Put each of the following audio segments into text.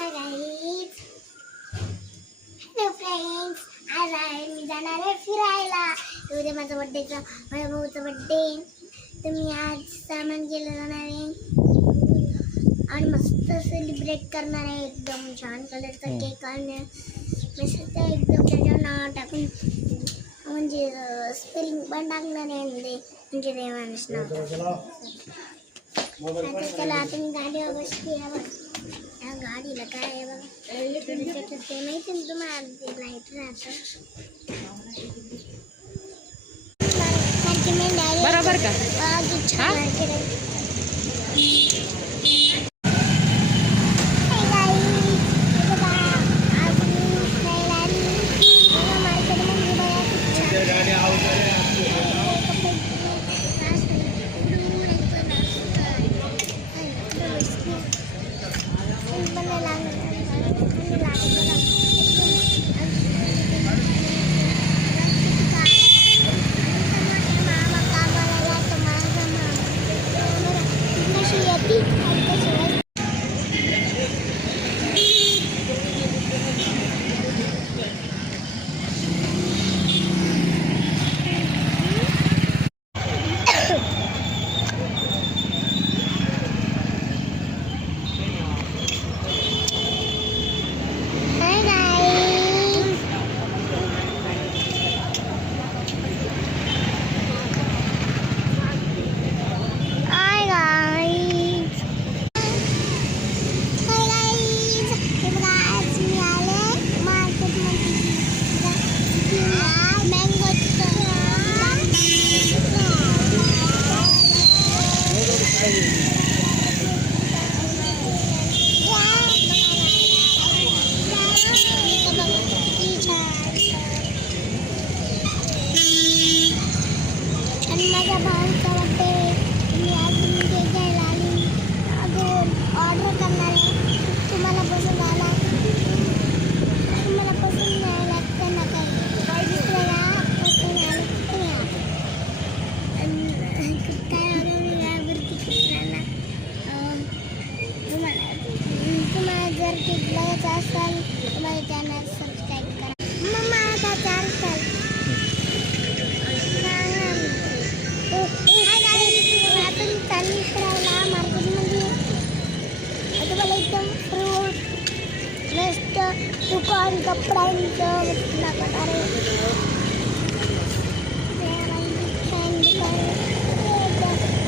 Hi guys, hello friends. आज मी जाणार आहे फिरायला. उद्या माझा माझ्या भाऊचा बड्डे. तर मी आज सामान गेलं जाणार आहे आणि मस्त सेलिब्रेट करणार आहे. एकदम छान कलरचा केक आणि मस्त एकदम त्याच्यावर नाव टाकून म्हणजे स्पेलिंग पण टाकणार आहे म्हणजे देवांश नाव. आता चला तुम्ही गाडीवर बसली या गाडीला काय आहे बघा, ते माहिती ना तुम्हाला, लाईट राहतं बरोबर का? माझ्या भावाचा बड्डे. मी आज केक घ्यायला आली, अजून ऑर्डर करणार आहे. तुम्हाला पसंत आला, तुम्हाला पसंत नाही लागतं ना काही दुसऱ्याला पसंत आलं तुम्ही काय ऑर्डर यावरती कुठला तुम्हाला जर केक बघायचा असेल तुम्हाला चॅनल सबस्क्राईब करा. मग मला काय चालतं दुकान कपड्यांचं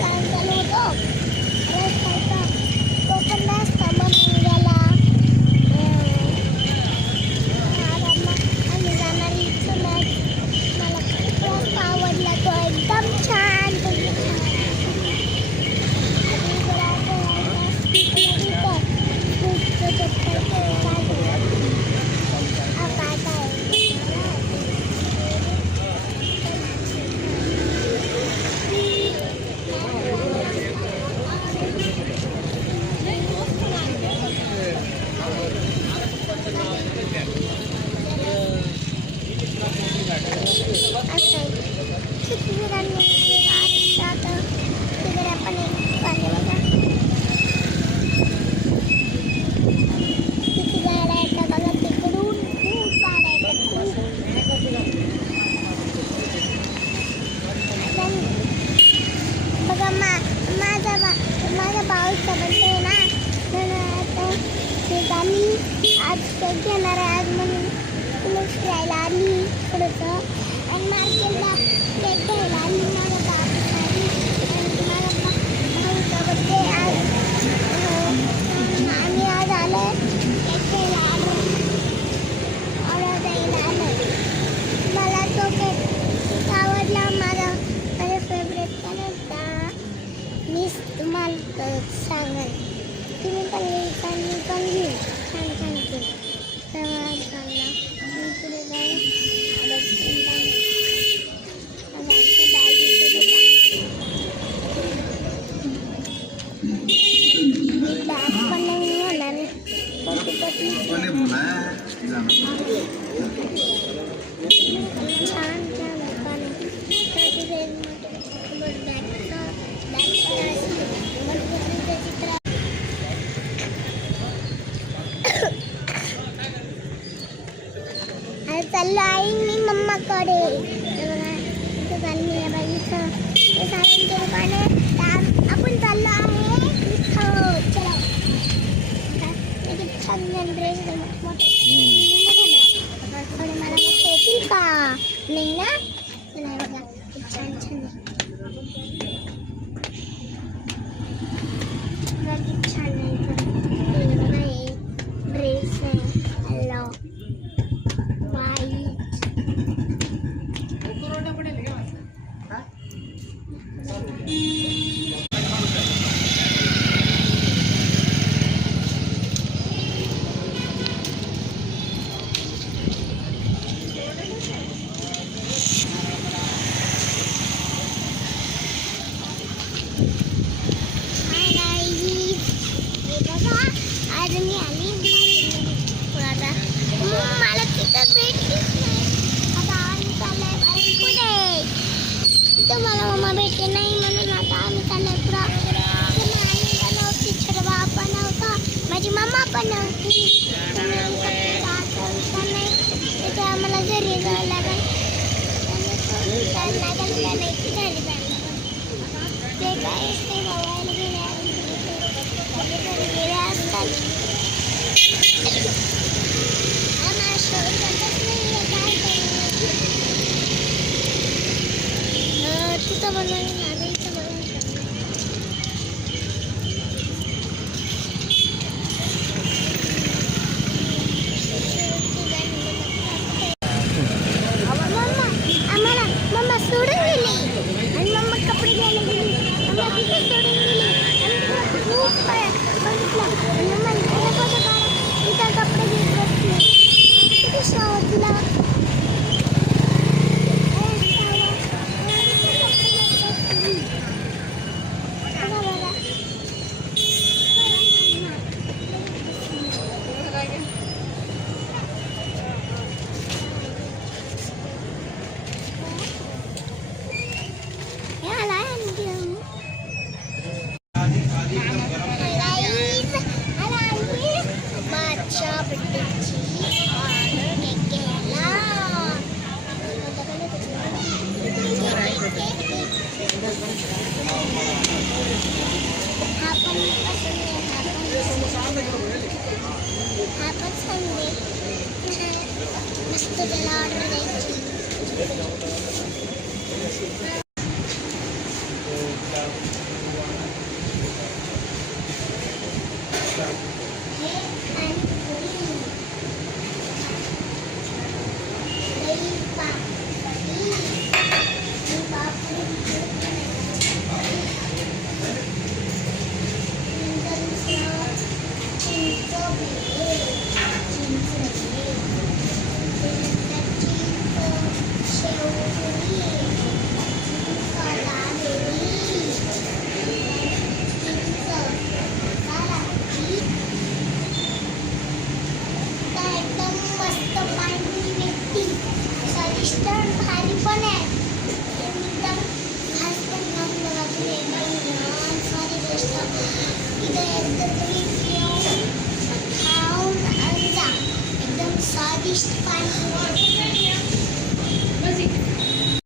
चालू होतो रस्ता तो पण रस्ता बनवून गेला. आम्ही जाणार इथं मला खूप रस्ता आवडला, तो एकदम छान. माझ्या भाऊचा बड्डे आहे ना, म्हणून आता आम्ही आज केक घेणार आहे. आज म्हणून तुला फिरायला आली थोडंसं आणि मार्केटला केक घ्यायला आली माझ्या भावासाठी. आणि माझ्या भाऊचा बड्डे आज आम्ही आज आलो केक घ्यायला आलो, ऑर्डर द्यायला आलो. मला तो केक आवडला, माझा फेवरेट कलरचा. मी तुम्हाला सांगेन, तुम्ही पण घेऊ छान छान केक. पुढे जाऊन बॅग पण नाही होणार छान छान दुकान चित्र चाललो आहे मी मम्माकडे. हे बघा, इथं चालली आहे बाई. इथं हे साड्यांचे दुकान आहे. तर आपण चाललो आहे इथं. चला किती छान ड्रेस मोठे थोडे मला मोठे येतील का नाही ना. चला हे बघा किती छान छान आहे. किती छान आहे इथं. हे बघा हे ड्रेस आहे. हॅलो वाईट आज मी आली आता मला तिथं भेटलीच नाही. आता आम्ही चाललंय बाई पुढे. तिथं मला मम्मा भेटली नाही म्हणून आता आम्ही चाललंय पुढं. आई नव्हती, छोटा बाबा नव्हता, माझी मम्मा पण नव्हती. नाही आम्हाला घरी जावं लागेल. ते काय असते बघायला गेले असतात. आम्हाला शोधतच नाही आहे काय करू. तिथं बनवायला माझं इथं बनवून आम्हाला मम्मा सोडून गेली आणि मम्मा कपडे घ्यायला गेली. मम्मा तिथे सोडून गेली आणि खूप बघितलं आणि मम्मा इथं कपडे घेत बसली. किती शॉप तुला मस्त त्याला ऑर्डर द्यायची. भारी पण आहे एकदम खास पण लागलं. सारी गोष्ट इथे